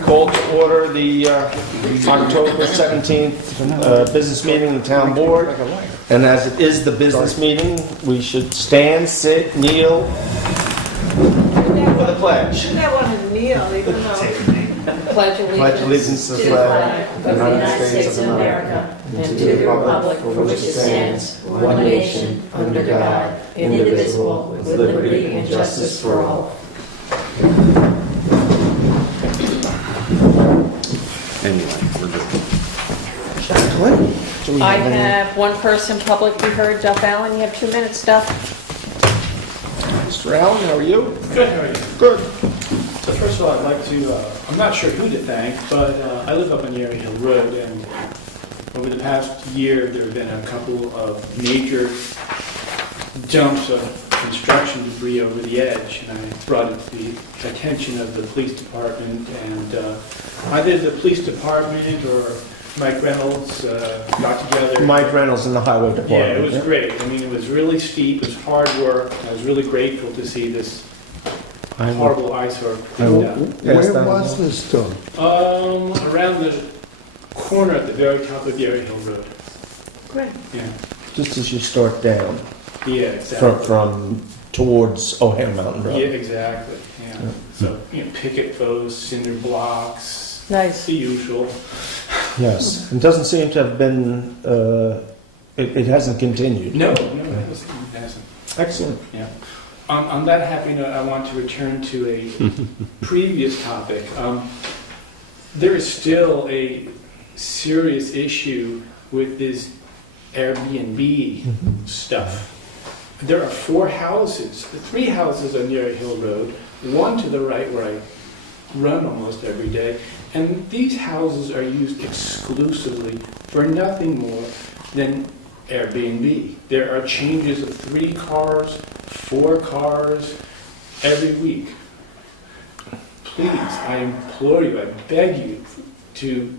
Call to order the October 17th business meeting of the town board. And as it is the business meeting, we should stand, sit, kneel for the pledge. You never want to kneel, even though. Pledge allegiance to the flag of the United States of America and to the republic for which it stands, one nation, under God, indivisible, with liberty and justice for all. I have one person public be heard. Duff Allen, you have 2 minutes, Duff. Mr. Allen, how are you? Good, how are you? Good. So first of all, I'd like to, I'm not sure who to thank, but I live up on Yeri Hill Road, and over the past year, there have been a couple of major dumps of construction debris over the edge, and I brought it to the attention of the police department, and either the police department or Mike Reynolds got together. Mike Reynolds in the highway department. Yeah, it was great. I mean, it was really steep, it was hard work. I was really grateful to see this horrible eyesore cleaned up. Where was this done? Around the corner at the very top of Yeri Hill Road. Great. Yeah, Just as you start down yeah, exactly. from towards O'Hare Mountain Road. Yeah, exactly, yeah. So, picket posts, cinder blocks, Nice. the usual. Yes. It doesn't seem to have been, it hasn't continued. No, it hasn't. Excellent. Yeah. On that happy note, I want to return to a previous topic. There is still a serious issue with this Airbnb stuff. There are 4 houses, 3 houses on Yeri Hill Road, one to the right where I run almost every day, and these houses are used exclusively for nothing more than Airbnb. There are changes of 3 cars, 4 cars every week. Please, I implore you, I beg you to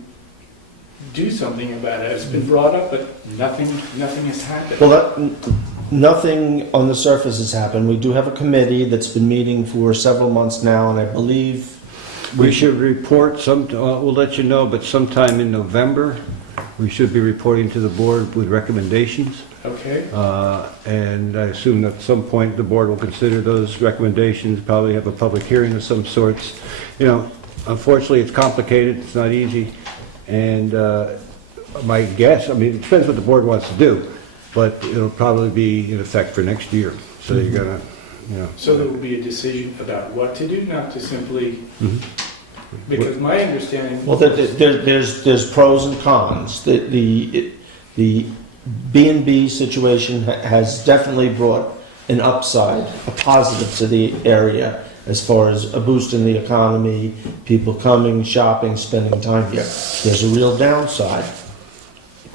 do something about it. It's been brought up, but nothing has happened. Well, nothing on the surface has happened. We do have a committee that's been meeting for several months now, and I believe We should report we'll let you know, but sometime in November, we should be reporting to the board with recommendations. Okay? And I assume at some point the board will consider those recommendations, probably have a public hearing of some sorts. Unfortunately, it's complicated, it's not easy. And my guess, it depends what the board wants to do, but it'll probably be in effect for next year. So you're gonna, So there will be a decision about what to do, not to simply, because my understanding. well, there's pros and cons. The B&B situation has definitely brought an upside, a positive to the area as far as a boost in the economy, people coming, shopping, spending time here. There's a real downside,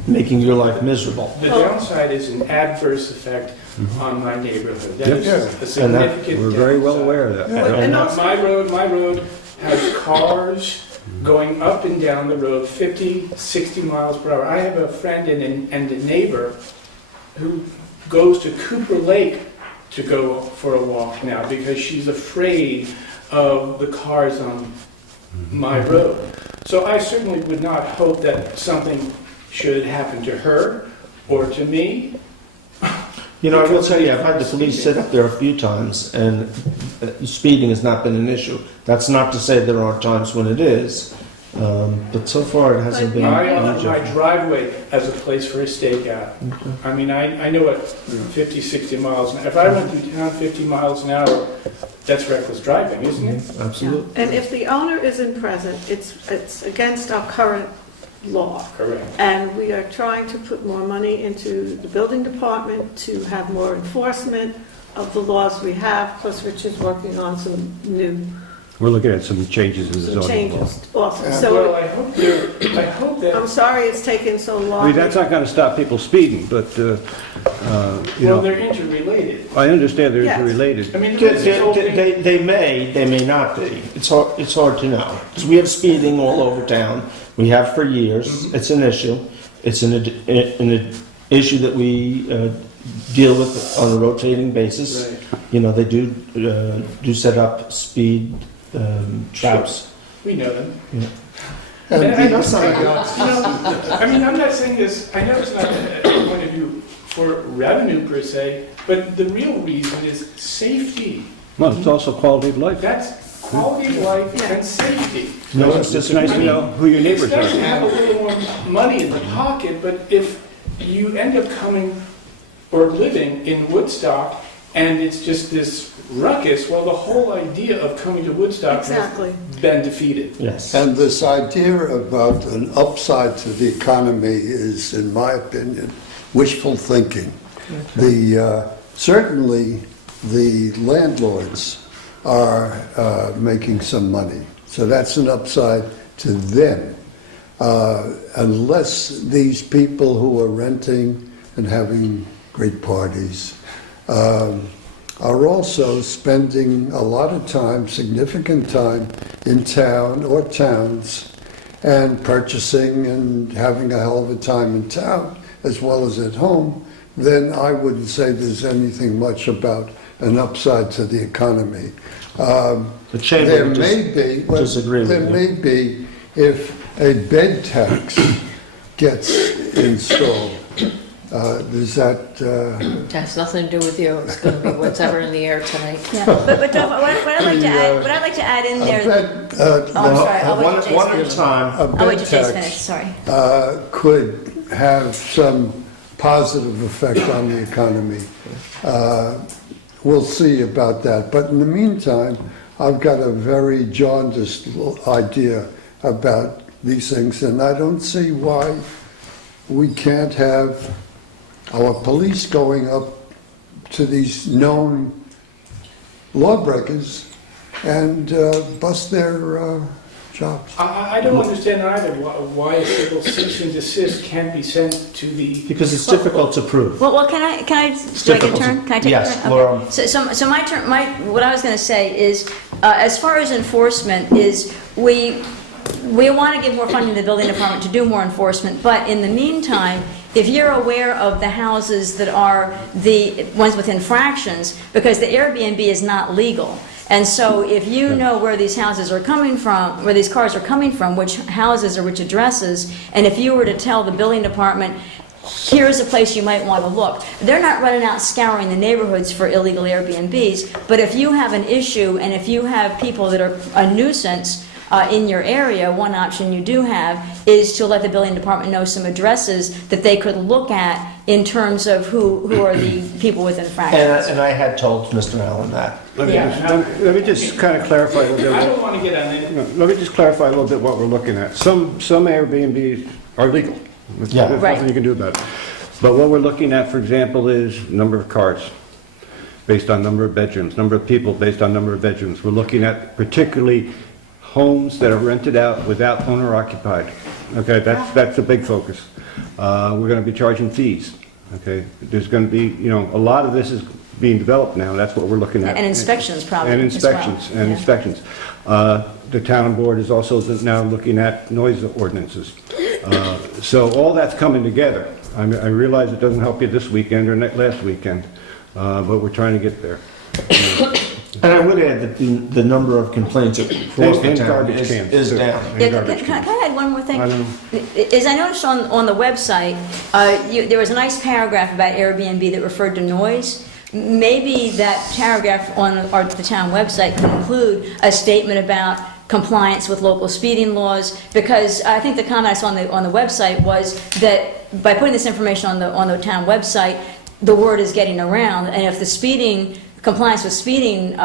making your life miserable. The downside is an adverse effect on my neighborhood. That is a And that- significant we're very well downside. aware of that. And my road has cars going up and down the road 50, 60 miles per hour. I have a friend and a neighbor who goes to Cooper Lake to go for a walk now because she's afraid of the cars on my road. So I certainly would not hope that something should happen to her or to me. I will tell you, I've had the police sit up there a few times, and speeding has not been an issue. That's not to say there aren't times when it is, but so far it hasn't been. I a offer my major- driveway as a place for a stakeout. I know what 50, 60 miles, if I run through town 50 miles an hour, that's reckless driving, isn't it? Absolutely. And if the owner isn't present, it's against our current law. Correct. And we are trying to put more money into the building department to have more enforcement of the laws we have, plus Rich is working on some new We're looking at some changes in the zoning law. changes also. Well, So I hope that, I'm sorry it's taken so long. That's not going to stop people speeding, but, well, they're interrelated. I understand they're Yes. interrelated. I mean, this whole thing- They may not be. It's hard to know. 'Cause we have speeding all over town. We have for years. It's an issue. It's an issue that we deal with on a rotating basis. Right. They do set up speed traps We know them. And And I know the- something else. I mean, I'm not saying this, I know it's not a point of view for revenue per se, but the real reason is safety. Well, it's also quality of life. That's quality of life and safety. No one's It's nice disagreeing. to know who your It's neighbors nice to are. have a little more money in the pocket, but if you end up coming or living in Woodstock and it's just this ruckus, well, the whole idea of coming to Woodstock Exactly. has been defeated. Yes. And this idea about an upside to the economy is, in my opinion, wishful thinking. Certainly, the landlords are making some money, so that's an upside to them. Unless these people who are renting and having great parties are also spending a lot of time, significant time, in town or towns and purchasing and having a hell of a time in town as well as at home, then I wouldn't say there's anything much about an upside to the economy. The chamber There would may be, well, disagree with there you. may be if a bed tax gets installed. Does that, It has nothing to do with you. It's going to be whatever in the air tonight. Yeah, but Dolph, what I'd like to add, what I'd like to add in a there, bed, oh, I'm sorry, I'll wait till Jay's One at a finished. time. a I'll wait bed till Jay's tax finished, sorry. could have some positive effect on the economy. We'll see about that. But in the meantime, I've got a very jaundiced idea about these things, and I don't see why we can't have our police going up to these known lawbreakers and bust their jobs. I don't understand either why a civil cease and desist can't be sent to the. Because it's difficult to prove. Well, can I, do I get a difficult turn? to- Can I take a yes, turn? Okay. Laura. So my turn, what I was gonna say is, as far as enforcement is, we want to give more funding to the building department to do more enforcement, but in the meantime, if you're aware of the houses that are the ones with infractions, because the Airbnb is not legal, and so if you know where these houses are coming from, where these cars are coming from, which houses or which addresses, and if you were to tell the building department, here's a place you might want to look. They're not running out scouring the neighborhoods for illegal Airbnbs, but if you have an issue and if you have people that are a nuisance in your area, one option you do have is to let the building department know some addresses that they could look at in terms of who are the people with infractions. And I had told Mr. Allen that. Let me just kind of clarify a little bit. I don't want to get on it. No, let me just clarify a little bit what we're looking at. Some Airbnbs are legal. Yeah. There's Right. nothing you can do about it. But what we're looking at, for example, is number of cars based on number of bedrooms, number of people based on number of bedrooms. We're looking at particularly homes that are rented out without owner occupied. Okay, that's a big focus. We're going to be charging fees. Okay, there's going to be, a lot of this is being developed now. That's what we're looking at. And inspections probably And as well. inspections, and Yeah. inspections. The town board is also now looking at noise ordinances. So all that's coming together. I realize it doesn't help you this weekend or last weekend, but we're trying to get there. And I would add that the number of complaints across the And town garbage cans, is too. down. And Yeah, garbage can cans. I add one more thing? I know. As I noticed on the website, there was a nice paragraph about Airbnb that referred to noise. Maybe that paragraph on the town website could include a statement about compliance with local speeding laws, because I think the comment I saw on the website was that by putting this information on the town website, the word is getting around, and if the compliance with speeding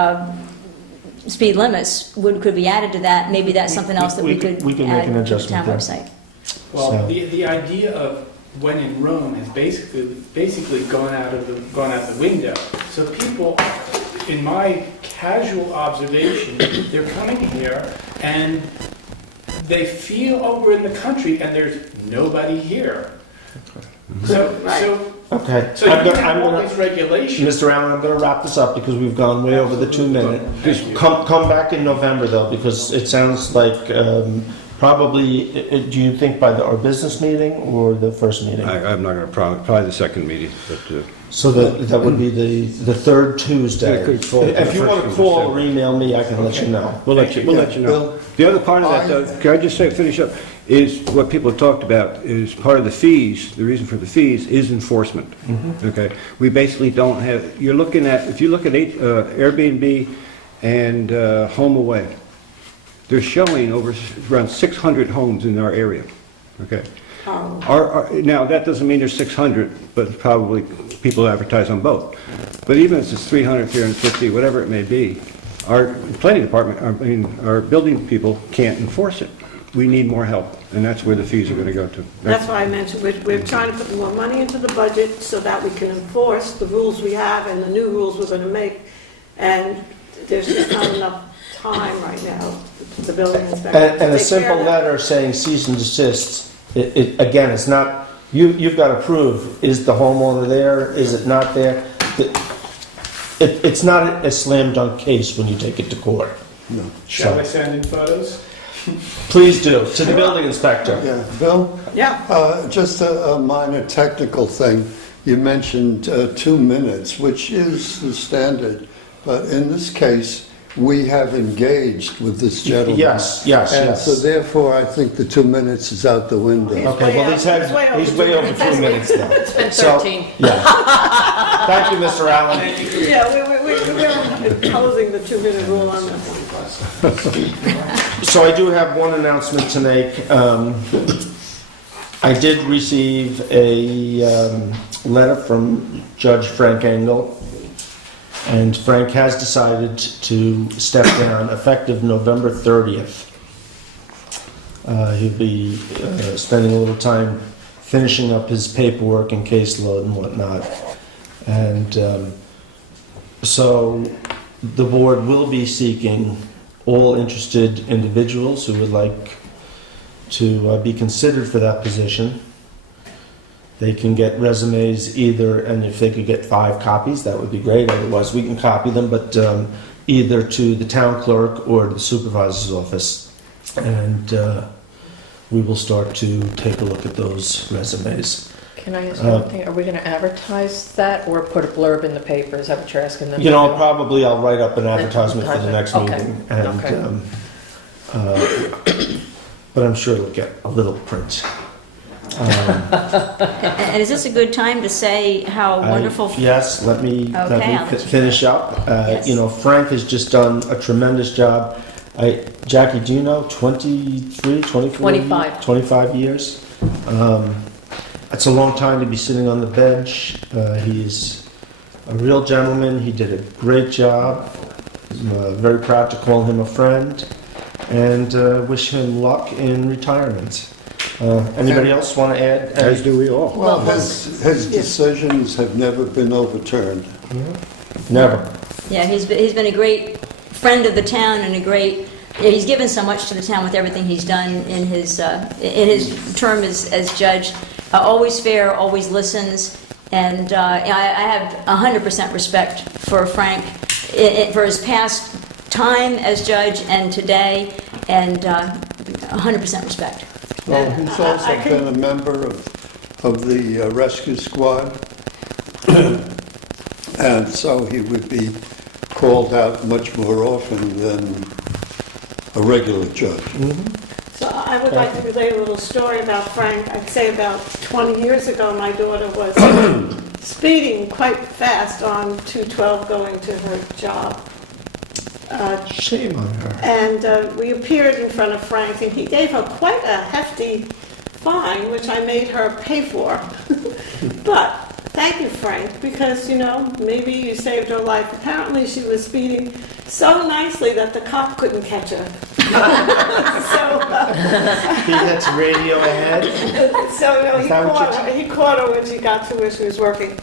speed limits could be added to that, maybe that's something else that we could we can make add an to the adjustment town there. website. Well, So- the idea of when in Rome has basically gone out the window. So people, in my casual observation, they're coming here and they feel, oh, we're in the country and there's nobody here. So Okay. you I'm have gonna- all these regulations. Mr. Allen, I'm going to wrap this up because we've gone way over the 2 minute. Thank you. Come back in November though, because it sounds like probably, do you think by our business meeting or the first meeting? I'm not going to probably the second meeting, but So that would be the third Tuesday. Yeah, it could fall to If the you want to first call of or email me, I can let you know. we'll let you know. Bill, The other part of that, though, can I just say, finish up, is what people have talked about, is part of the fees, the reason for the fees is enforcement. Okay? We basically don't have, you're looking at, if you look at Airbnb and HomeAway, they're showing over around 600 homes in our area. Okay? Now, that doesn't mean there's 600, but probably people advertise on both. But even if it's 300, 350, whatever it may be, our planning department, our building people can't enforce it. We need more help, and that's where the fees are going to go to. That's why I mentioned, we're trying to put more money into the budget so that we can enforce the rules we have and the new rules we're going to make. And there's just not enough time right now, the building inspector. And a to take simple care of that. letter saying cease and desist, again, it's not, you've got to prove, is the homeowner there, is it not there? It's not a slam dunk case when you take it to court. No. Shall I send in photos? Please do, to the building inspector. Yeah, Bill? Yeah, Just a minor technical thing. You mentioned 2 minutes, which is the standard, but in this case, we have engaged with this gentleman. Yes, yes, And yes. so therefore, I think the 2 minutes is out the window. Okay, well, he's way over 2 minutes now. It's been So, 13. yeah. Thank you, Mr. Allen. yeah, we're imposing the 2-minute rule on that one. So I do have one announcement to make. I did receive a letter from Judge Frank Engel, and Frank has decided to step down effective November 30th. He'll be spending a little time finishing up his paperwork and caseload and whatnot. And so the board will be seeking all interested individuals who would like to be considered for that position. They can get resumes either, and if they could get 5 copies, that would be great. Otherwise, we can copy them, but either to the town clerk or to the supervisor's office. And we will start to take a look at those resumes. Can I ask one thing? Are we going to advertise that or put a blurb in the paper? Is that what you're asking them? You know, to do? probably I'll write up an advertisement for the next Okay. meeting. And, Okay. but I'm sure it'll get a little print. And is this a good time to say how wonderful? Yes, let me Okay, I'll let you finish up. Yes. You know, Frank has just done a tremendous job. Jackie, do you know, 23, 24? 25. 25 years. That's a long time to be sitting on the bench. He's a real gentleman. He did a great job. I'm very proud to call him a friend and wish him luck in retirement. Anybody else want to add? As do we all. Well, his decisions have never been overturned. Never. Yeah, he's been a great friend of the town and a great. Yeah, he's given so much to the town with everything he's done in his term as judge. Always fair, always listens, and I have 100% respect for Frank for his past time as judge and today, and 100% respect. Well, he's also been a member of the rescue squad, and so he would be called out much more often than a regular judge. So I would like to relate a little story about Frank. I'd say about 20 years ago, my daughter was speeding quite fast on 212 going to her job. Shame on her. And we appeared in front of Frank, and he gave her quite a hefty fine, which I made her pay for. But thank you, Frank, because, you know, maybe you saved her life. Apparently she was speeding so nicely that the cop couldn't catch her. He gets radio ahead. So you know, Is that what he caught her when she got to where she was working.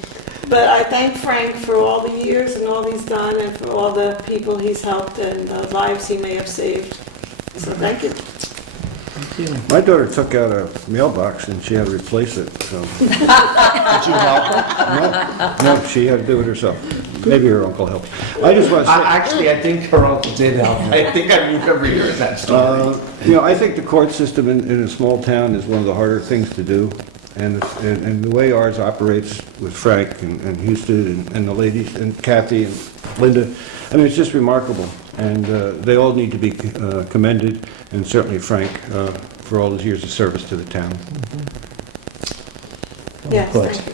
But I thank Frank for all the years and all he's done and for all the people he's helped and the lives he may have saved. So thank you. My daughter took out a mailbox and she had to replace it, so. Did you help her? No, she had to do it herself. Maybe her uncle helped. I just want to say, Actually, I think her uncle did help. I think I remember hearing that story. you know, I think the court system in a small town is one of the harder things to do. And the way ours operates with Frank and Houston and the ladies and Kathy and Linda, I mean, it's just remarkable. and they all need to be commended, and certainly Frank for all his years of service to the town. Yes, Good. thank you.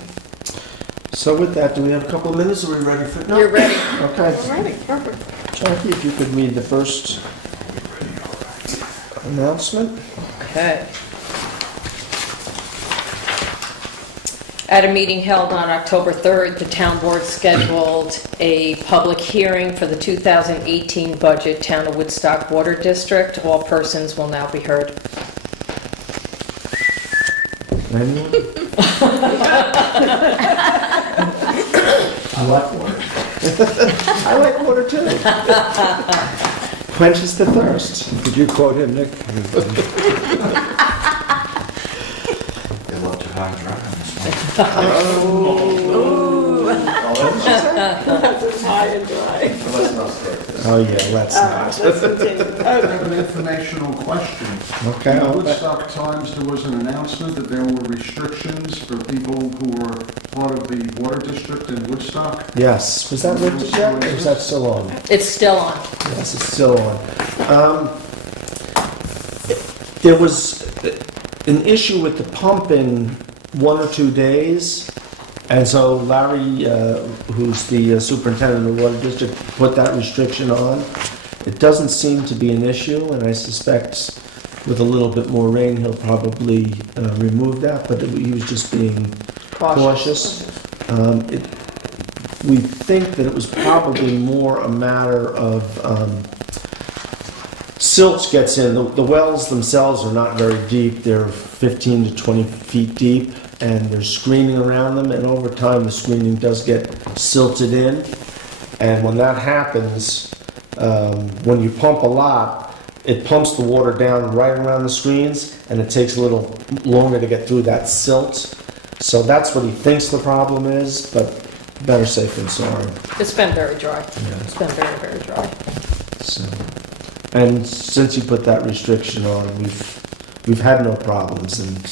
So with that, do we have a couple of minutes? Are we ready for? No? You're ready. Okay. All righty, perfect. Jackie, if you could read the first announcement. Okay. At a meeting held on October 3rd, the town board scheduled a public hearing for the 2018 budget Town of Woodstock Water District. All persons will now be heard. Anyone? I like water. I like water too. Quenches the thirst. Could you quote him, Nick? That's high and dry. Oh yeah, let's not. Let's continue. I have an informational question. Okay. In the Woodstock Times, there was an announcement that there were restrictions for people who were part of the water district in Woodstock. Yes. Was that lifted yet, or is that still on? It's still on. Yes, it's still on. There was an issue with the pumping 1 or 2 days, and so Larry, who's the superintendent of the water district, put that restriction on. It doesn't seem to be an issue, and I suspect with a little bit more rain, he'll probably remove that, but he was just being cautious. We think that it was probably more a matter of silts gets in. The wells themselves are not very deep. They're 15 to 20 feet deep, and there's screening around them, and over time the screening does get silted in. And when that happens, when you pump a lot, it pumps the water down right around the screens, and it takes a little longer to get through that silt. So that's what he thinks the problem is, but better safe than sorry. It's been very dry. It's been very, very dry. So, and since you put that restriction on, we've had no problems, and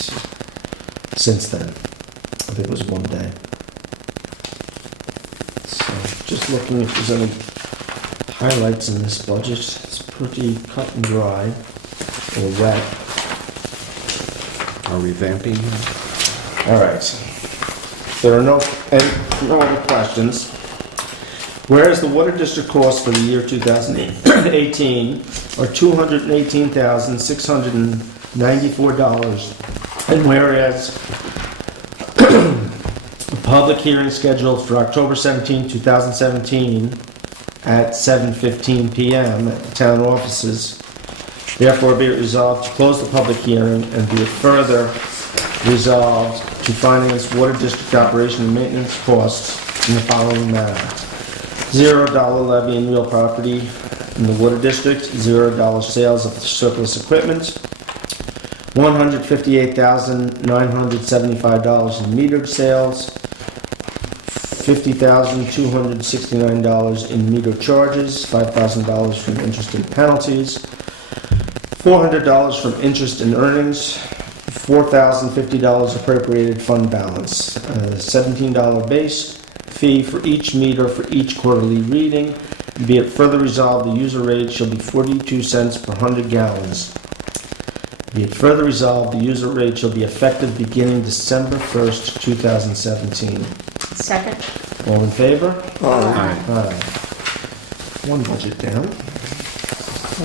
since then, I think it was 1 day. So, just looking if there's any highlights in this budget. It's pretty cut and dry, or wet. Are we vamping? All right. There are no other questions. Whereas the water district costs for the year 2018 are $218,694, and whereas a public hearing scheduled for October 17, 2017 at 7:15 p.m. at the town offices, therefore be it resolved to close the public hearing, and be it further resolved to finance water district operation and maintenance costs in the following manner. $0 levy in real property in the water district, $0 sales of surplus equipment, $158,975 in metered sales, $50,269 in metered charges, $5,000 from interest and penalties, $400 from interest and earnings, $4,050 appropriated fund balance, $17 base fee for each meter for each quarterly reading. Be it further resolved, the user rate shall be 42 cents per 100 gallons. Be it further resolved, the user rate shall be effective beginning December 1st, 2017. Second? All in favor? Aye. Aye. One budget down,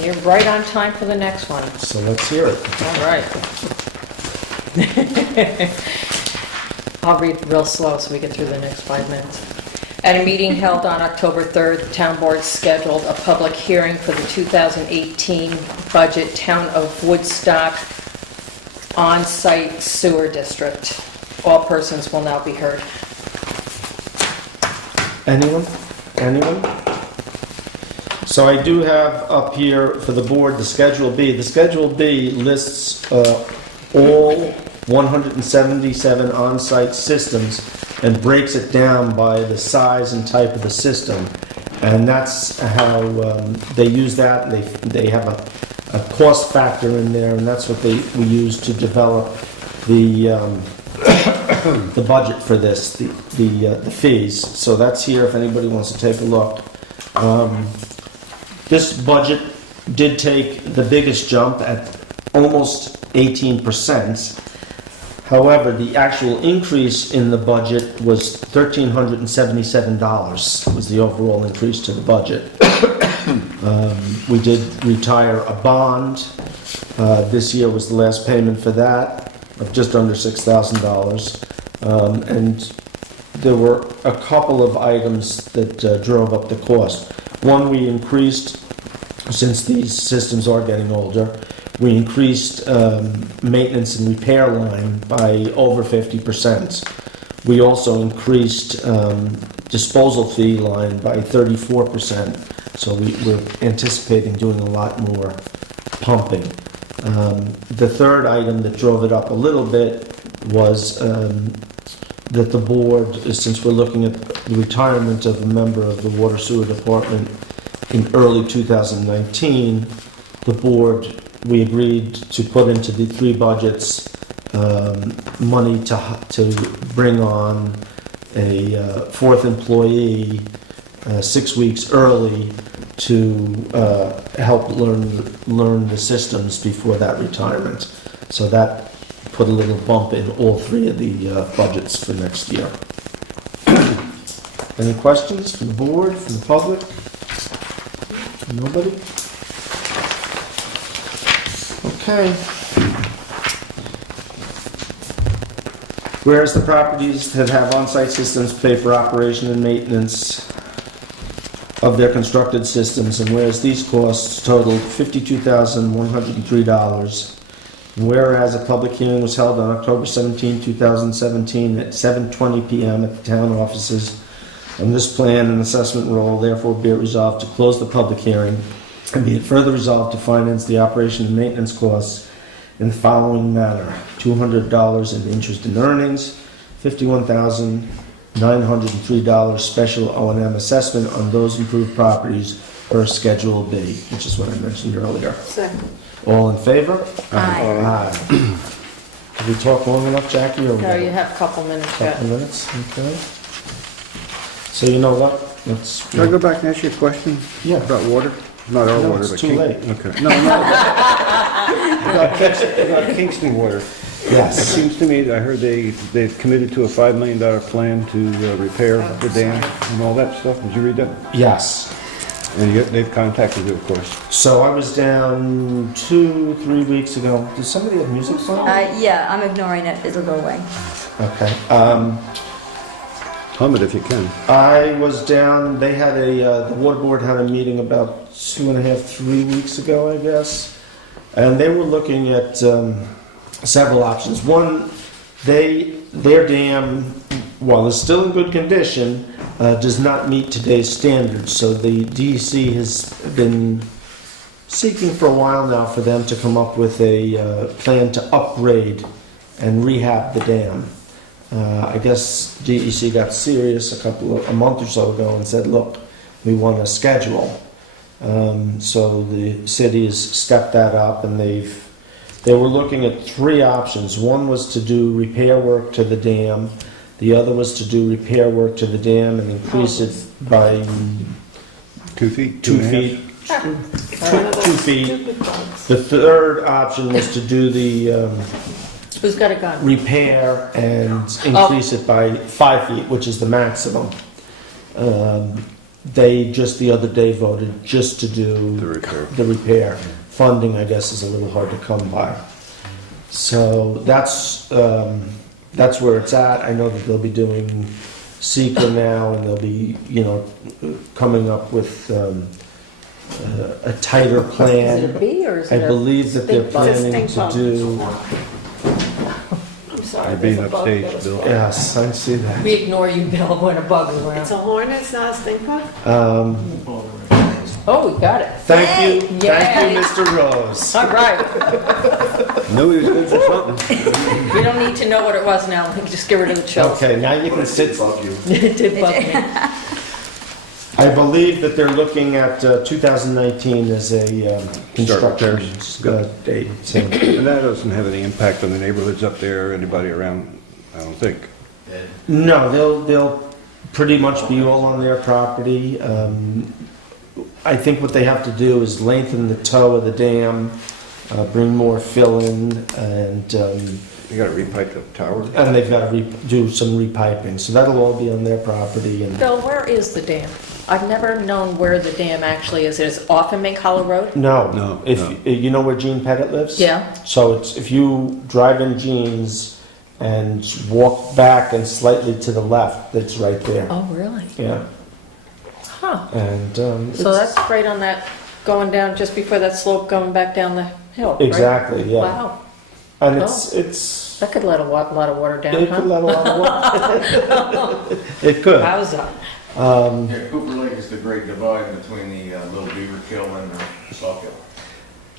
You're right on time for the next one. so let's hear it. All right. I'll read real slow so we get through the next 5 minutes. At a meeting held on October 3rd, the town board scheduled a public hearing for the 2018 budget Town of Woodstock on-site sewer district. All persons will now be heard. Anyone? Anyone? So I do have up here for the board the Schedule B. The Schedule B lists all 177 on-site systems and breaks it down by the size and type of the system. And that's how they use that. They have a cost factor in there, and that's what we use to develop the the budget for this, the fees. So that's here if anybody wants to take a look. This budget did take the biggest jump at almost 18%. However, the actual increase in the budget was $1,377 was the overall increase to the budget. We did retire a bond. This year was the last payment for that of just under $6,000. And there were a couple of items that drove up the cost. One, we increased, since these systems are getting older, we increased maintenance and repair line by over 50%. We also increased disposal fee line by 34%. So we're anticipating doing a lot more pumping. The third item that drove it up a little bit was that the board, since we're looking at the retirement of a member of the Water Sewer Department in early 2019, the board, we agreed to put into the three budgets money to bring on a fourth employee 6 weeks early to help learn the systems before that retirement. So that put a little bump in all three of the budgets for next year. Any questions from the board, from the public? Nobody? Okay. Whereas the properties that have on-site systems pay for operation and maintenance of their constructed systems, and whereas these costs totaled $52,103, whereas a public hearing was held on October 17, 2017 at 7:20 p.m. at the town offices on this plan and assessment roll, therefore be it resolved to close the public hearing, and be it further resolved to finance the operation and maintenance costs in the following manner: $200 in interest and earnings, $51,903 special O&M assessment on those improved properties per Schedule B, which is what I mentioned earlier. Second. All in favor? Aye. Aye. Did we talk long enough, Jackie? Or No, you have a couple minutes yet. couple minutes? Okay. So you know what? Let's. Can I go back and ask you a question? Yeah. About water? Not our No, water, it's but too late. Okay. No, about Kingston Water. It Yes. seems to me, I heard they've committed to a $5 million plan to repair the dam and all that stuff. Did you read that? Yes. And they've contacted you, of course. So I was down 2-3 weeks ago. Does somebody have music playing? Yeah, I'm ignoring it, it'll go away. Okay. Hum it if you can. I was down, they had the water board had a meeting about 2.5-3 weeks ago, I guess. And they were looking at several options. One, their dam, while it's still in good condition, does not meet today's standards. So the DEC has been seeking for a while now for them to come up with a plan to upgrade and rehab the dam. I guess DEC got serious a month or so ago and said, look, we want a schedule. So the city has stepped that up, and they were looking at three options. One was to do repair work to the dam. The other was to do repair work to the dam and increase it by 2 feet? 2 2.5? feet. One of those 2 feet. stupid bugs. The third option was to do the Who's got a gun? repair and increase it by 5 feet, which is the maximum. They just the other day voted just to do The repair. the repair. Funding, I guess, is a little hard to come by. So that's where it's at. I know that they'll be doing seeker now, and they'll be, coming up with a tighter Is it a plan. B or is I it a? believe that they're stink bug? planning Stink to bug. do. I'm sorry. You're being there's a bug upstaged, that was Bill. flying. Yes, I see that. We ignore you, Bill, when a bug is It's around. a hornet, it's not a stink bug? Oh, we got it. Thank you, Yay. Mr. Rose. All right. Knew he was good for something. We don't need to know what it was now. We can just get rid of the chills. Okay, now you can sit. It did bug me. I believe that they're looking at 2019 as a construction date. So, And that doesn't have any impact on the neighborhoods up there, anybody around, I don't think. no, they'll pretty much be all on their property. I think what they have to do is lengthen the toe of the dam, bring more fill in, and You gotta repipe the tower? they've got to do some repiping. So that'll all be on their property. And Bill, where is the dam? I've never known where the dam actually is. Is it off in Mink Hollow Road? no, if no. you know where Gene Pettit lives. Yeah. So it's if you drive in Gene's and walk back and slightly to the left, it's right there. Oh, really? Yeah, Huh. and So it's- that's right on that, going down just before that slope going back down the hill, right? exactly, yeah. Wow. And it's That could let a lot of water down, it could huh? let a lot of water. It could. Wowza. Yeah, Cooper Lake is the great divide between the Little Beaver Kill and the Sawkill.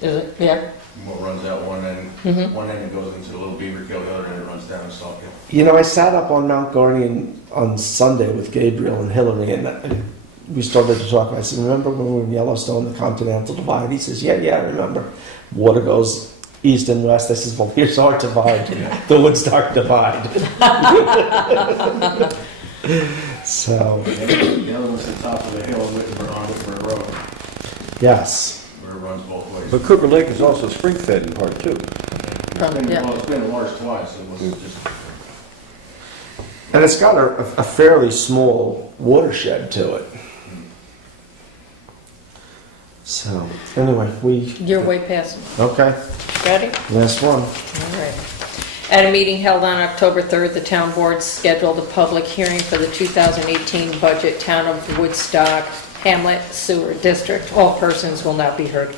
Is it? Yeah. What runs out one end, it goes into the Little Beaver Kill, the other end it runs down to Sawkill. You know, I sat up on Mount Guardian on Sunday with Gabriel and Hillary, and we started to talk. I said, "Remember when we were in Yellowstone, the Continental Divide?" He says, "Yeah, I remember. Water goes east and west." I says, "Well, here's our divide, the Woodstock Divide." So, The other one's the top of the hill on Wittenberg Road, yes. where it runs both ways. But Cooper Lake is also spring-fed in part too. It's been enlarged twice, it was just, And it's got a fairly small watershed to it. So, anyway, You're way past. okay, Ready? last one. All right. At a meeting held on October 3rd, the town board scheduled a public hearing for the 2018 budget, Town of Woodstock, Hamlet Sewer District. All persons will now be heard.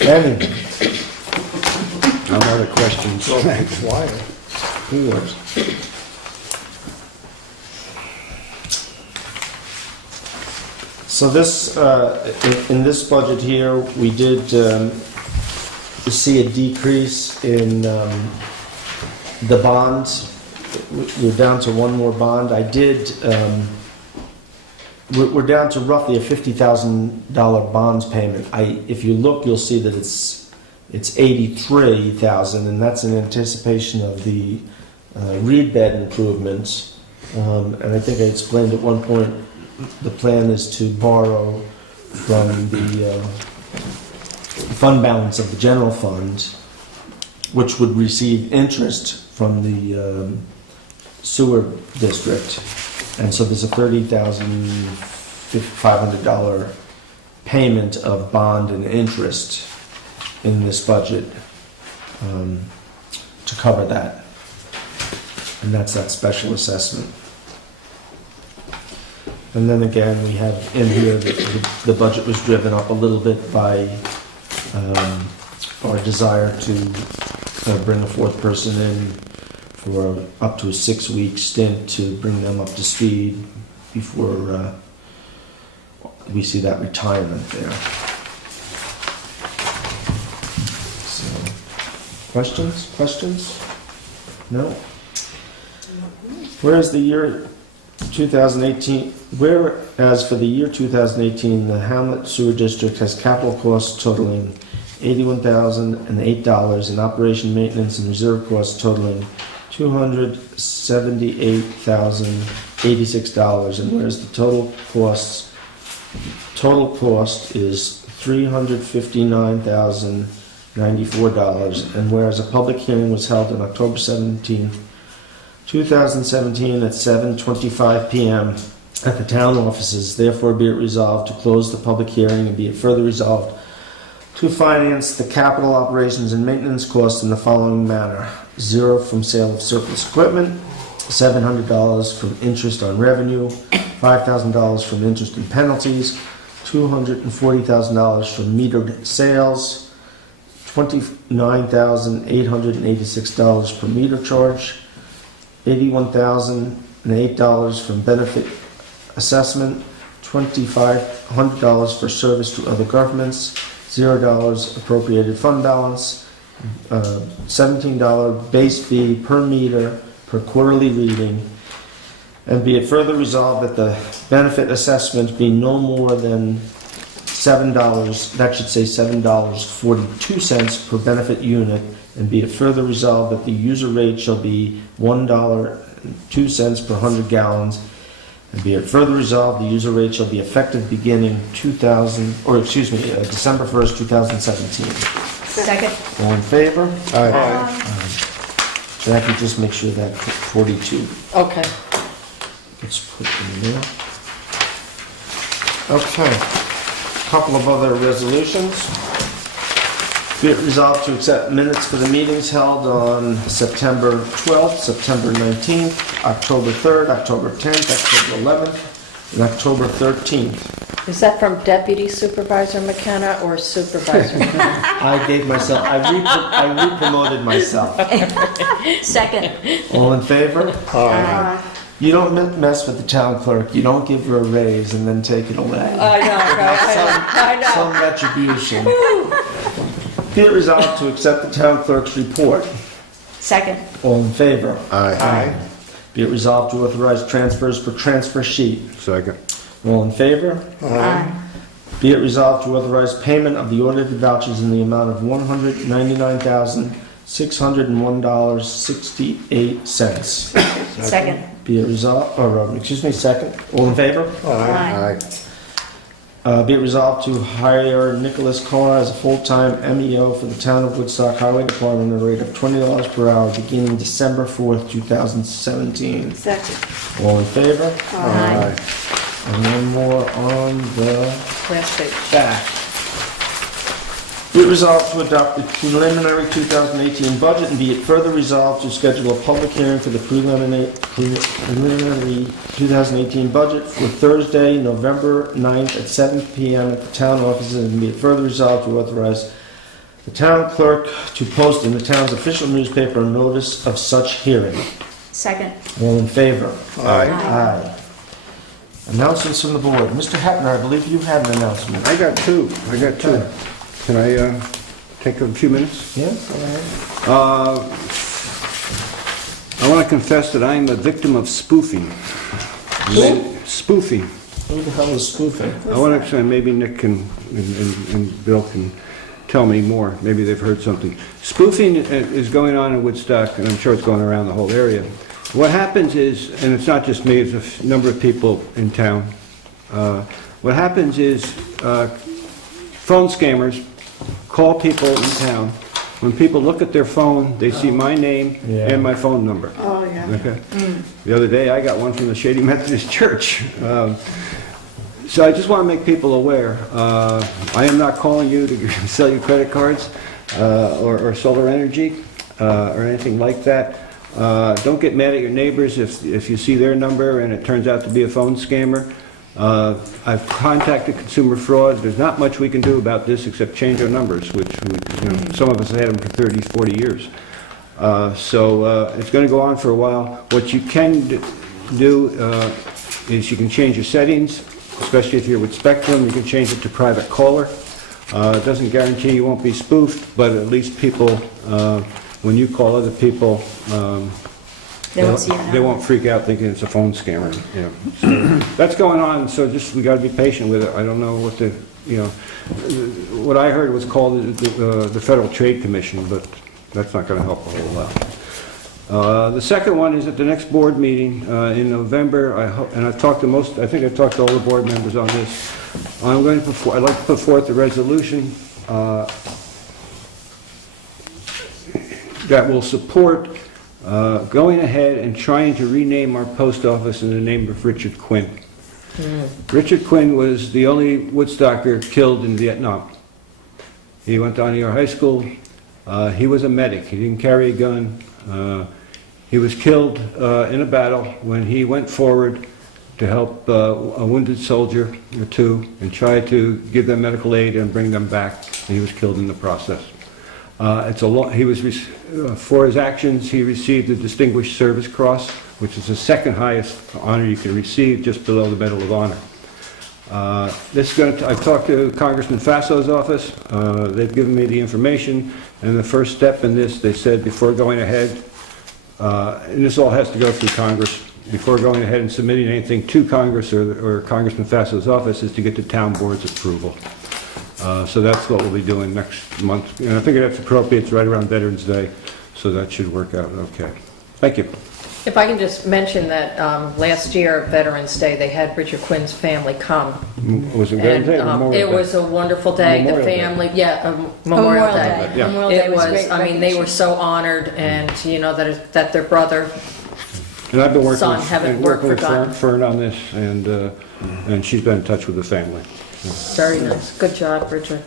Anyway, No other questions? quiet. Who knows? So this, in this budget here, we did see a decrease in the bonds. We're down to one more bond. We're down to roughly a $50,000 bonds payment. If you look, you'll see that it's $83,000, and that's in anticipation of the reed bed improvements. And I think I explained at one point, the plan is to borrow from the fund balance of the general fund, which would receive interest from the sewer district. And so there's a $30,500 payment of bond and interest in this budget to cover that. And that's that special assessment. And then again, we have in here that the budget was driven up a little bit by our desire to bring a fourth person in for up to a 6-week stint to bring them up to speed before we see that retirement there. So, questions? No? Whereas the year 2018, whereas for the year 2018, the Hamlet Sewer District has capital costs totaling $81,008 and operation, maintenance, and reserve costs totaling $278,086, and whereas the total cost is $359,094, and whereas a public hearing was held on October 17, 2017 at 7:25 p.m. at the town offices, therefore be it resolved to close the public hearing, and be it further resolved to finance the capital operations and maintenance costs in the following manner: 0 from sale of surplus equipment, $700 from interest on revenue, $5,000 from interest and penalties, $240,000 from metered sales, $29,886 per meter charge, $81,008 from benefit assessment, $2,500 for service to other governments, $0 appropriated fund balance, $17 base fee per meter per quarterly reading, and be it further resolved that the benefit assessment be no more than $7, that should say $7.42 per benefit unit, and be it further resolved that the user rate shall be $1.02 per 100 gallons, And be it further resolved, the user rate shall be effective beginning December 1st, 2017. Second. All in favor? Aye. Jackie, just make sure that 42 Okay. gets put in there. Okay. Couple of other resolutions. Be it resolved to accept minutes for the meetings held on September 12th, September 19th, October 3rd, October 10th, October 11th, and October 13th. Is that from Deputy Supervisor McKenna or Supervisor McKenna? I gave myself, I re-promoted myself. Second. All in favor? Aye. You don't mess with the town clerk. You don't give her a raise and then take it away. I know, right? I know. Some retribution. Be it resolved to accept the town clerk's report. Second. All in favor? Aye. Be it resolved to authorize transfers per transfer sheet. Second. All in favor? Aye. Be it resolved to authorize payment of the audited vouchers in the amount of $199,601.68. Second. Be it resolved, second. All in favor? Aye. Be it resolved to hire Nicholas Carr as a full-time MEO for the Town of Woodstock Highway Department at a rate of $20 per hour beginning December 4th, 2017. Second. All in favor? Aye. And one more on the Last page. back. Be it resolved to adopt the preliminary 2018 budget, and be it further resolved to schedule a public hearing for the preliminary 2018 budget for Thursday, November 9th at 7 p.m. at the town offices, and be it further resolved to authorize the town clerk to post in the town's official newspaper a notice of such hearing. Second. All in favor? Aye. Aye. Announcements from the board. Mr. Hepner, I believe you had an announcement. I got two. Can I take a few minutes? Yeah, go ahead. I want to confess that I am a victim of spoofing. Spoofing. Who the hell is spoofing? I want to explain, maybe Nick and Bill can tell me more. Maybe they've heard something. Spoofing is going on in Woodstock, and I'm sure it's going around the whole area. What happens is, and it's not just me, it's a number of people in town. What happens is phone scammers call people in town. When people look at their phone, they see my name Yeah. and my phone number. Oh, yeah. Okay. The other day, I got one from the Shady Methodist Church. So I just want to make people aware. I am not calling you to sell you credit cards or solar energy or anything like that. Don't get mad at your neighbors if you see their number and it turns out to be a phone scammer. I've contacted Consumer Fraud. There's not much we can do about this except change our numbers, which some of us have had them for 30, 40 years. So it's going to go on for a while. What you can do is you can change your settings, especially if you're with Spectrum. You can change it to private caller. It doesn't guarantee you won't be spoofed, but at least people, when you call other people, They won't see your they number. won't freak out thinking it's a phone scammer. So that's going on, so just, we gotta be patient with it. I don't know what what I heard was called the Federal Trade Commission, but that's not gonna help a whole lot. The second one is at the next board meeting in November, and I've talked to I think I've talked to all the board members on this. I'd like to put forth a resolution that will support going ahead and trying to rename our post office in the name of Richard Quinn. Richard Quinn was the only Woodstocker killed in Vietnam. He went to Onier High School. He was a medic. He didn't carry a gun. He was killed in a battle when he went forward to help a wounded soldier or two and try to give them medical aid and bring them back. And he was killed in the process. For his actions, he received the Distinguished Service Cross, which is the second highest honor you can receive, just below the Medal of Honor. I've talked to Congressman Fasso's office. They've given me the information, and the first step in this, they said, before going ahead, and this all has to go through Congress, before going ahead and submitting anything to Congress or Congressman Fasso's office, is to get the town board's approval. So that's what we'll be doing next month. And I think that's appropriate. It's right around Veterans Day, so that should work out okay. Thank you. If I can just mention that last year, Veterans Day, they had Richard Quinn's family come. Was it Veterans Day or And Memorial it Day? was a wonderful day. The Memorial Day. family, Memorial Day. Yeah. Memorial Day It was was, great. I mean, they were so honored, and, you know, that their brother, And I've been working Son, haven't worked with forgotten. Fern on this, and she's been in touch with the family. very nice. Good job, Richard.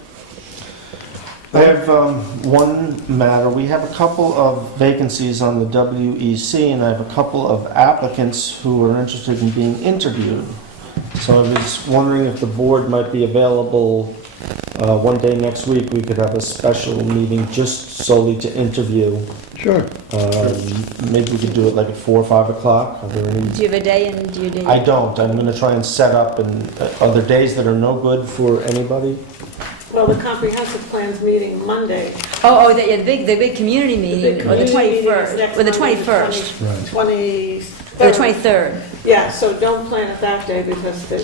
I have one matter. We have a couple of vacancies on the WEC, and I have a couple of applicants who are interested in being interviewed. So I was wondering if the board might be available one day next week. We could have a special meeting just solely to interview. Sure. Maybe we could do it like at 4 or 5 o'clock. Are there any? Do you have a day and do you do? I don't. I'm going to try and set up. And are there days that are no good for anybody? Well, the comprehensive plan's meeting Monday. Oh, the big community The meeting, big or the community meeting is 21st, next or the Monday, 21st, Or the 23rd. Yeah, so don't plan it that day because there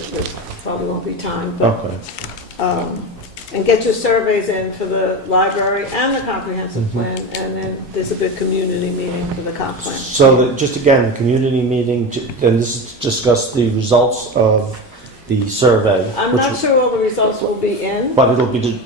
probably won't be time. But, Okay. and get your surveys in for the library and the comprehensive plan, and then there's a big community meeting for the comp plan. So that, just again, the community meeting, and this is to discuss the results of the survey. I'm which- not sure all the results will be in. But it'll be,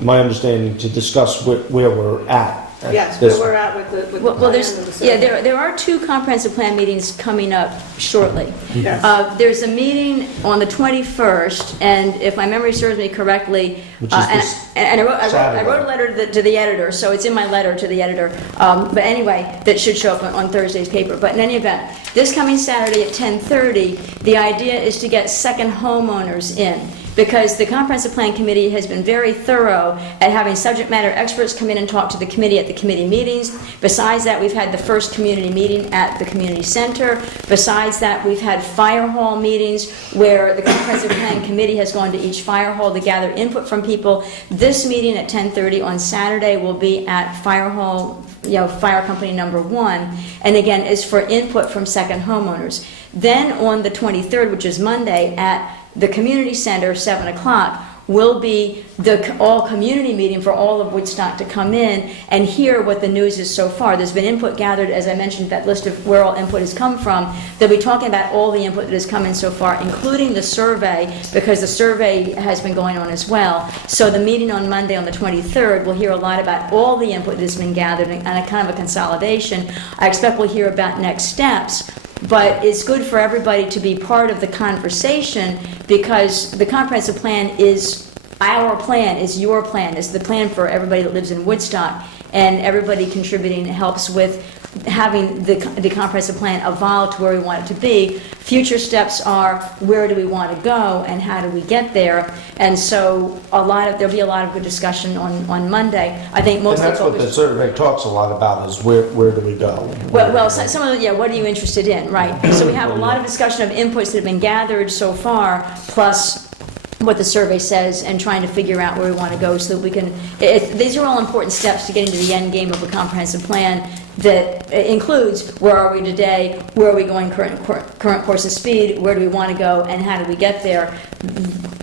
my understanding, to discuss where we're at. Yes, this- where we're at with the Well, plan there's, and the yeah, survey. there are two comprehensive plan meetings coming up shortly. Yes. There's a meeting on the 21st, and if my memory serves me correctly, Which is and this and I wrote a Saturday. letter to the editor, so it's in my letter to the editor, but anyway, that should show up on Thursday's paper. But in any event, this coming Saturday at 10:30, the idea is to get second homeowners in, because the Comprehensive Plan Committee has been very thorough at having subject matter experts come in and talk to the committee at the committee meetings. Besides that, we've had the first community meeting at the community center. Besides that, we've had fire hall meetings where the Comprehensive Plan Committee has gone to each fire hall to gather input from people. This meeting at 10:30 on Saturday will be at Fire Hall, Fire Company number 1, and again, is for input from second homeowners. Then on the 23rd, which is Monday, at the community center, 7 o'clock, will be the all-community meeting for all of Woodstock to come in and hear what the news is so far. There's been input gathered, as I mentioned, that list of where all input has come from. They'll be talking about all the input that has come in so far, including the survey, because the survey has been going on as well. So the meeting on Monday on the 23rd, we'll hear a lot about all the input that has been gathered and a kind of a consolidation. I expect we'll hear about next steps. But it's good for everybody to be part of the conversation, because the comprehensive plan is our plan, is your plan, is the plan for everybody that lives in Woodstock, and everybody contributing helps with having the comprehensive plan evolve to where we want it to be. Future steps are, where do we want to go and how do we get there? And so there'll be a lot of good discussion on Monday. I think And mostly that's what the focused. survey talks a lot about, is where do we go? Well, some of the, what are you interested in, right? So we have a lot of discussion of inputs that have been gathered so far, plus what the survey says, and trying to figure out where we want to go so that we can, these are all important steps to getting to the end game of a comprehensive plan that includes where are we today, where are we going current course of speed, where do we want to go, and how do we get there.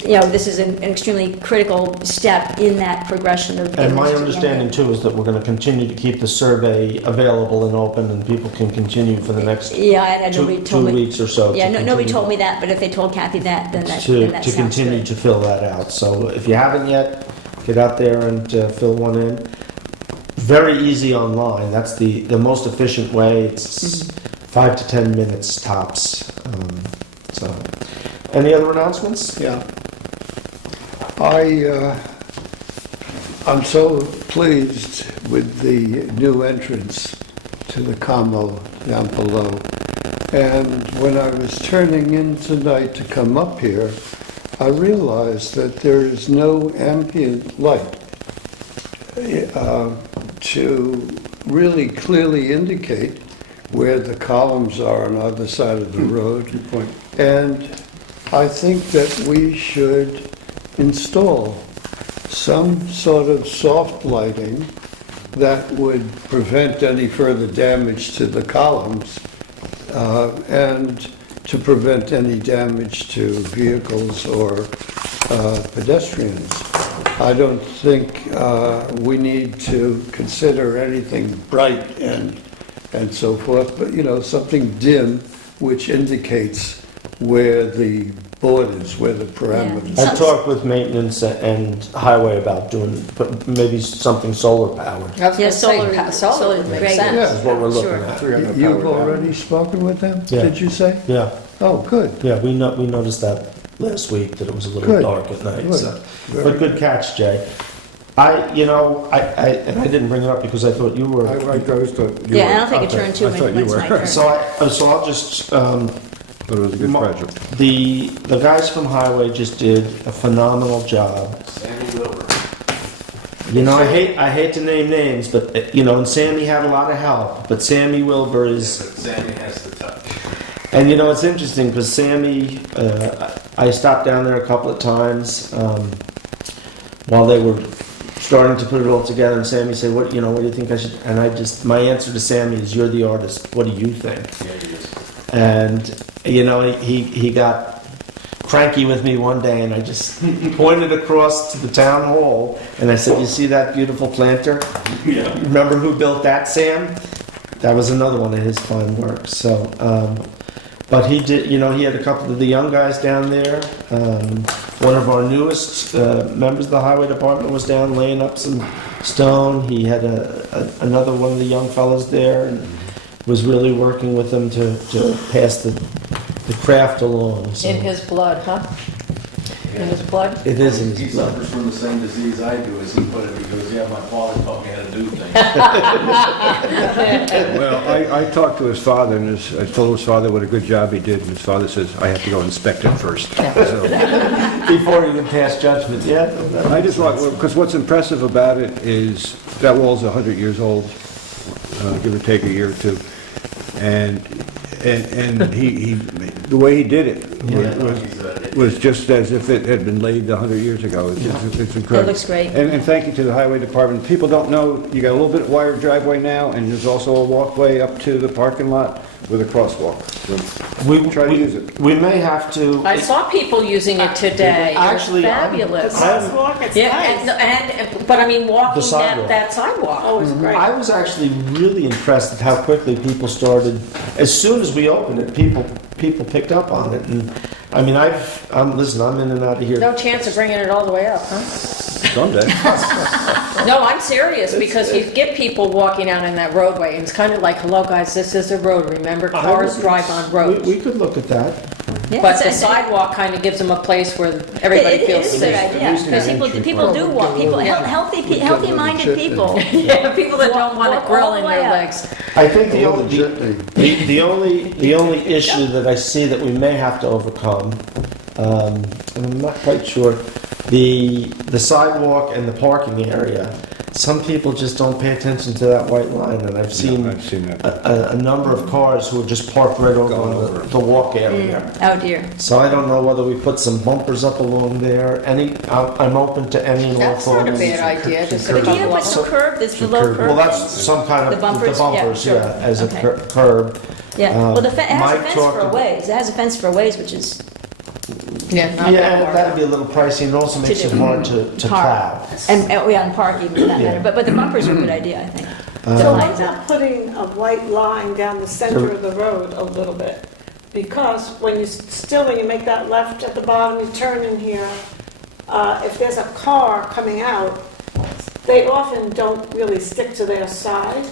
This is an extremely critical step in that progression of. And my getting us to the end understanding game. too is that we're going to continue to keep the survey available and open, and people can continue for the next Yeah, and nobody two told me. weeks or so. Yeah, to nobody continue- told me that, but if they told Kathy that, then that To sounds continue good. to fill that out. So if you haven't yet, get out there and fill one in. Very easy online. That's the most efficient way. It's 5 to 10 minutes tops. So, any other announcements? Yeah. I'm so pleased with the new entrance to the Como down below. And when I was turning in tonight to come up here, I realized that there is no ambient light to really clearly indicate where the columns are on either side of the road. Good point. And I think that we should install some sort of soft lighting that would prevent any further damage to the columns and to prevent any damage to vehicles or pedestrians. I don't think we need to consider anything bright and and so forth, but, something dim which indicates where the borders, where the parameters. I've talked with maintenance and highway about doing, but maybe something solar powered. I was Yeah, gonna say, solar solar would be makes great. sense. This is what we're looking Sure. at. You've already spoken with them, Yeah. did you say? Yeah, Oh, good. yeah, we noticed that last week, that it was a little Good. dark at night, Good. so. Very But good catch, Jay. And I didn't bring it up because I thought you were. I always thought you Yeah, were. and I'll take a Okay. turn too I thought when you it's my were. turn. So I'll just, But it was a good project. the guys from Highway just did a phenomenal job. Sammy Wilbur. I hate to name names, but, and Sammy had a lot of help, but Sammy Wilbur is, But Sammy has the touch. and it's interesting, because Sammy, I stopped down there a couple of times, while they were starting to put it all together, and Sammy said, what do you think I should, and my answer to Sammy is, you're the artist, what do you think? Yeah, he is. And, he got cranky with me one day, and I just pointed across to the town hall, and I said, you see that beautiful planter? Yeah. Remember who built that, Sam? That was another one of his fine works. So, but he did, he had a couple of the young guys down there. One of our newest members of the highway department was down laying up some stone. He had another one of the young fellows there, and was really working with them to pass the craft along. So In his blood, huh? In his blood? it is in He his blood. suffers from the same disease I do, as he put it. He goes, yeah, my father taught me how to do things. Well, I talked to his father, and I told his father what a good job he did, and his father says, I have to go inspect it first. So, Before you can pass judgment, yeah. I just want, because what's impressive about it is that wall's 100 years old, give or take a year or two. And he the way he did it was just as if it had been laid 100 years ago. It's incredible. It looks great. And thank you to the highway department. People don't know, you got a little bit wider driveway now, and there's also a walkway up to the parking lot with a crosswalk. So try to use it. We may have to. I saw people using it today. It was Actually, fabulous. The crosswalk, it's Yeah, nice. but I mean, walking The sidewalk. that sidewalk. Oh, it's great. I was actually really impressed at how quickly people started. As soon as we opened it, people picked up on it, and I mean, I'm in and out of here. No chance of bringing it all the way up, huh? Someday. No, I'm serious, because you get people walking out in that roadway, and it's kind of like, hello, guys, this is a road, remember? Cars drive on roads. We could look at that. Yeah, But the it's- sidewalk kind of gives them a place where everybody It feels is a good safe. idea, because people do walk, healthy-minded people. Yeah, people that don't want Walk a grill all the in way their up. legs. I think the All only, the jitney. the only issue that I see that we may have to overcome, and I'm not quite sure, the sidewalk and the parking area. Some people just don't pay attention to that white line, and I've seen I've seen that. a number of cars who are just parked right over Going on over. the walk area. Oh dear. So I don't know whether we put some bumpers up along there. I'm open to any and all That's not a thoughts. bad idea, just a But do you couple put of some them. curb, this below curb? Well, that's some kind of The bumpers? Yeah, sure. as a Okay. curb. Yeah, well, it has a Mike fence talked for a about- ways, it has a fence for a ways, which is Yeah, not Yeah, that far. that'd be a little pricey, and it also makes it do. hard to plow. and park even for that Yeah. matter, but the bumpers are a good idea, I think. So why not putting a white line down the center of the road a little bit? Because when you make that left at the bottom, you turn in here, if there's a car coming out, they often don't really stick to their side,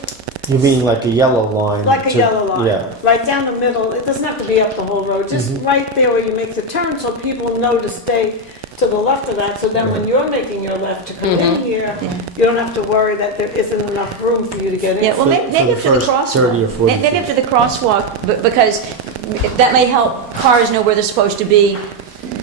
You mean like a yellow line? like a yellow line. Yeah. Right down the middle, it doesn't have to be up the whole road, just right there where you make the turn, so people know to stay to the left of that, so then when you're making your left to come in here, Yeah. you don't have to worry that there isn't enough room for you to get in. Yeah, well, For- maybe for the after the first 30 or 40 crosswalk, maybe after the crosswalk, because that may help cars know where they're supposed to be,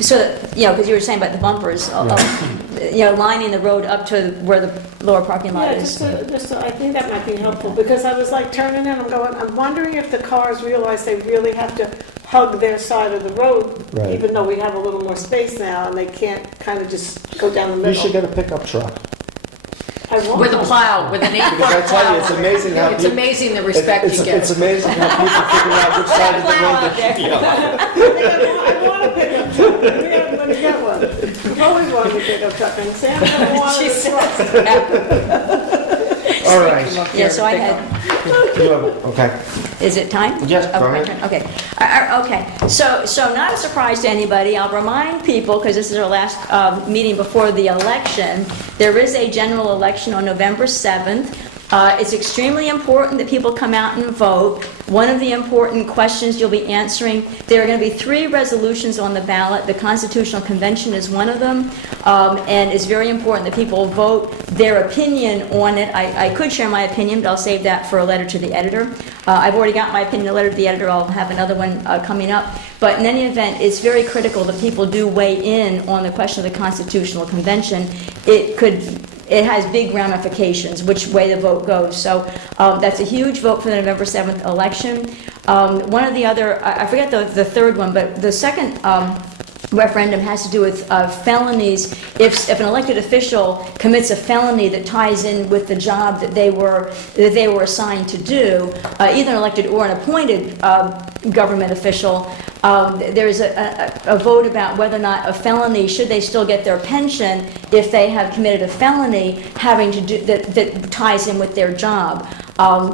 so that, because you were saying about the bumpers, lining the road up to where the lower parking lot Yeah, is. I think that might be helpful, because I was like turning in, I'm wondering if the cars realize they really have to hug their side of the road, Right. even though we have a little more space now, and they can't kind of just go down the You middle. should get a pickup truck. I want With a one. plow, with an 8-foot plow. Because I tell you, it's amazing how It's people- amazing the respect It's you get. it's amazing how people figure out which side of the road they should be on. I want a pickup truck. Let me get one. I've always wanted a pickup truck, and Sam never wanted She a said- truck. All right. Yeah, so I had, You have it, okay. is it time? Yes, go Oh, my ahead. turn. Okay. Okay, so not a surprise to anybody, I'll remind people, because this is our last meeting before the election, there is a general election on November 7th. It's extremely important that people come out and vote. One of the important questions you'll be answering, there are going to be 3 resolutions on the ballot. The Constitutional Convention is one of them, and it's very important that people vote their opinion on it. I could share my opinion, but I'll save that for a letter to the editor. I've already got my opinion, a letter to the editor. I'll have another one coming up. But in any event, it's very critical that people do weigh in on the question of the Constitutional Convention. It has big ramifications, which way the vote goes. So that's a huge vote for the November 7th election. One of the other, I forget the third one, but the second referendum has to do with felonies. If an elected official commits a felony that ties in with the job that they were assigned to do, either an elected or an appointed government official, there is a vote about whether or not a felony, should they still get their pension if they have committed a felony having to do that ties in with their job.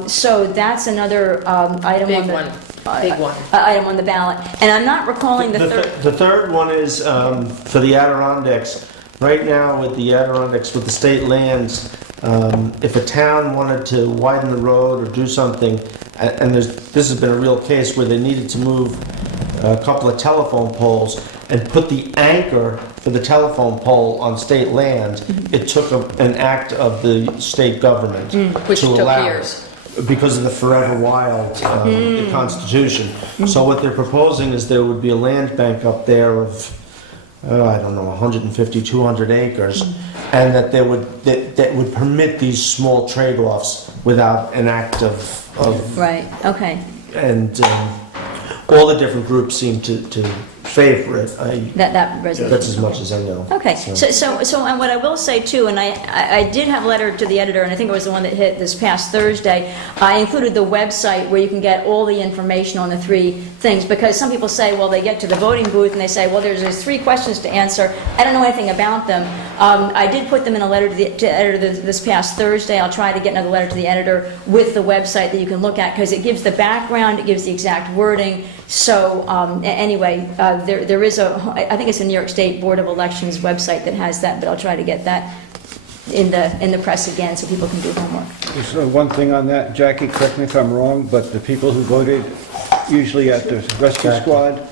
So that's another item Big on the one. Big one. item on the ballot. And I'm not recalling the third. The third one is for the Adirondacks. Right now with the Adirondacks, with the state lands, if a town wanted to widen the road or do something, and this has been a real case where they needed to move a couple of telephone poles and put the anchor for the telephone pole on state land, it took an act of the state government Which to took allow years. it. Because of the forever wild the Constitution. So what they're proposing is there would be a land bank up there of, I don't know, 150, 200 acres, and that that would permit these small trade-offs without an act of Right, okay. and all the different groups seem to favor it. That resolution. That's as much as I know. Okay, so and what I will say too, and I did have a letter to the editor, and I think it was the one that hit this past Thursday. I included the website where you can get all the information on the 3 things, because some people say, well, they get to the voting booth and they say, well, there's 3 questions to answer. I don't know anything about them. I did put them in a letter to the editor this past Thursday. I'll try to get another letter to the editor with the website that you can look at, because it gives the background, it gives the exact wording. So anyway, there is I think it's a New York State Board of Elections website that has that, but I'll try to get that in the press again so people can do homework. There's one thing on that, Jackie, correct me if I'm wrong, but the people who voted usually at the rescue squad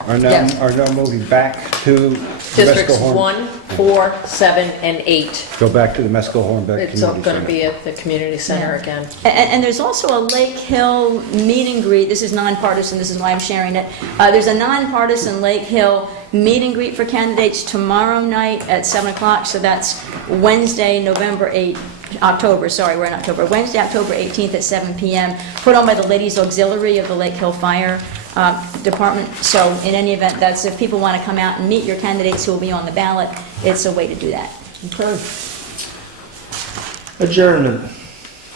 are now moving back to the Districts Mescalhorn. 1, 4, 7, and 8. Go back to the Mescalhorn It's Community going to Center. be at the community center again. And there's also a Lake Hill meet and greet. This is nonpartisan, this is why I'm sharing it. There's a nonpartisan Lake Hill meet and greet for candidates tomorrow night at 7 o'clock, so that's Wednesday, October, we're in October. Wednesday, October 18th at 7 p.m., put on by the Ladies Auxiliary of the Lake Hill Fire Department. So in any event, that's if people want to come out and meet your candidates who will be on the ballot, it's a way to do that. Okay. Adjournment.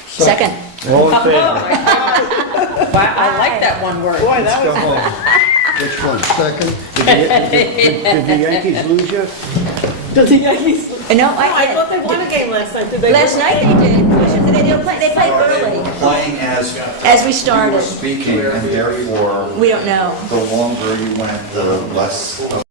Second. All in favor? Wow, I like that one word. Boy, that was Which one, second? Did the Yankees lose yet? the Yankees. No, I thought they won a game last night. Did they? last night they did. They played early Playing as as we you were started. speaking, and therefore, We don't know. the longer you went, the less